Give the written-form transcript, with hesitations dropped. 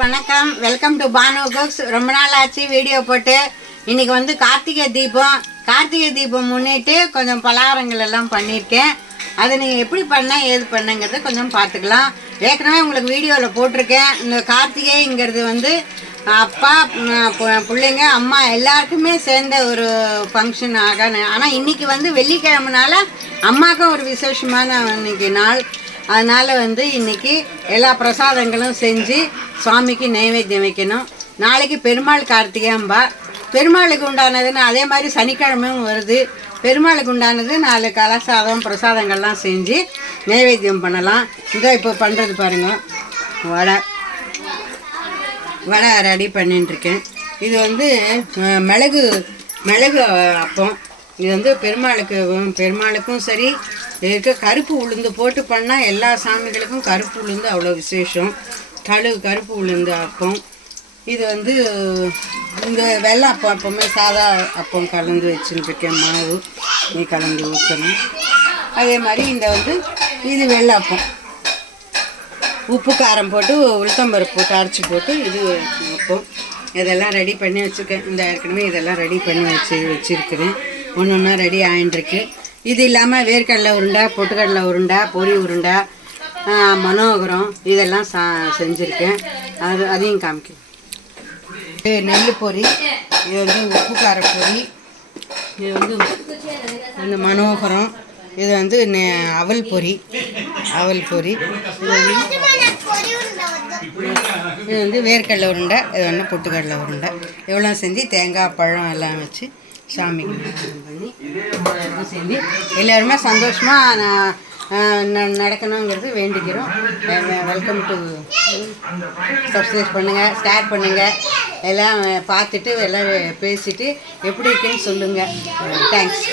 வணக்கம், welcome to Banu cooks. ரொம்ப நாள் ஆச்சு வீடியோ போட்டு. இன்னைக்கு வந்து கார்த்திகை தீபம் முன்னிட்டு கொஞ்சம் பலகாரங்கள் எல்லாம் பண்ணியிருக்கேன். அதை நீங்கள் எப்படி ஏது பண்ணங்கிறத கொஞ்சம் பார்த்துக்கலாம். ஏற்கனவே உங்களுக்கு வீடியோவில் போட்டிருக்கேன். இந்த கார்த்திகைங்கிறது வந்து அப்பா, பிள்ளைங்க, அம்மா எல்லாருக்குமே சேர்ந்த ஒரு ஃபங்க்ஷன் ஆனால் இன்றைக்கி வந்து வெள்ளிக்கிழமைனால அம்மாவுக்கும் ஒரு விசேஷமான இன்னைக்கு நாள். அதனால் வந்து இன்றைக்கி எல்லா பிரசாதங்களும் செஞ்சு சுவாமிக்கு நைவேத்தியம் வைக்கணும். நாளைக்கு பெருமாள் கார்த்திகைம்பா. பெருமாளுக்கு உண்டானதுன்னு அதே மாதிரி சனிக்கிழமையும் வருது. பெருமாளுக்கு உண்டானது 4 கலசாதம் பிரசாதங்கள்லாம் செஞ்சு நைவேத்தியம் பண்ணலாம். இதோ இப்போ பண்ணுறது பாருங்கள், வடை ரெடி பண்ணிட்டுருக்கேன். இது வந்து மிளகு அப்பம். இது வந்து பெருமாளுக்கும் சரி இருக்க கருப்பு உளுந்து போட்டு பண்ணால் எல்லா சாமிகளுக்கும் கருப்பு உளுந்து அவ்வளோ விசேஷம். கருப்பு உளுந்து அப்பம். இது வந்து இந்த வெள்ளை அப்பம் எப்போவுமே சாதா அப்பம் கலந்து வச்சுருக்கேன். மாவு நீ கலந்து ஊற்றணும். அதே மாதிரி இது வெள்ளை அப்பம் உப்பு காரம் போட்டு உளுத்தம்பருப்பு போட்டு அரைச்சி போட்டு இது அப்பம். இதெல்லாம் ரெடி பண்ணி வச்சுருக்கேன். ஏற்கனவே இதெல்லாம் ரெடி பண்ணி வச்சுருக்கிறேன். ஒன்றா ரெடி ஆகிட்டுருக்கு. இது இல்லாமல் வேர்க்கடலை உருண்டை, பொட்டுக்கடலை உருண்டை, பொரி உருண்டை, மனோகரம் இதெல்லாம் செஞ்சுருக்கேன். அதையும் காமிக்கிறேன். நெல் பொரி, இது வந்து உப்பு கார பொரி, இது வந்து இந்த மனோகரம், இது வந்து அவல் பொரி, இது வந்து வேர்க்கடலை உருண்டை, இது வந்து பொட்டுக்கடலை உருண்டை. எவ்வளோ செஞ்சு தேங்காய் பழம் எல்லாம் வச்சு சாமிக்கு பண்ணி செஞ்சு எல்லோருமே சந்தோஷமாக நடக்கணுங்கிறது வேண்டிக்கிறோம். வெல்கம் டு சப்ஸ்கிரைப் பண்ணுங்கள், ஷேர் பண்ணுங்கள், எல்லாம் பார்த்துட்டு எல்லாம் பேசிவிட்டு எப்படி இருக்குன்னு சொல்லுங்கள். தேங்க்ஸ்.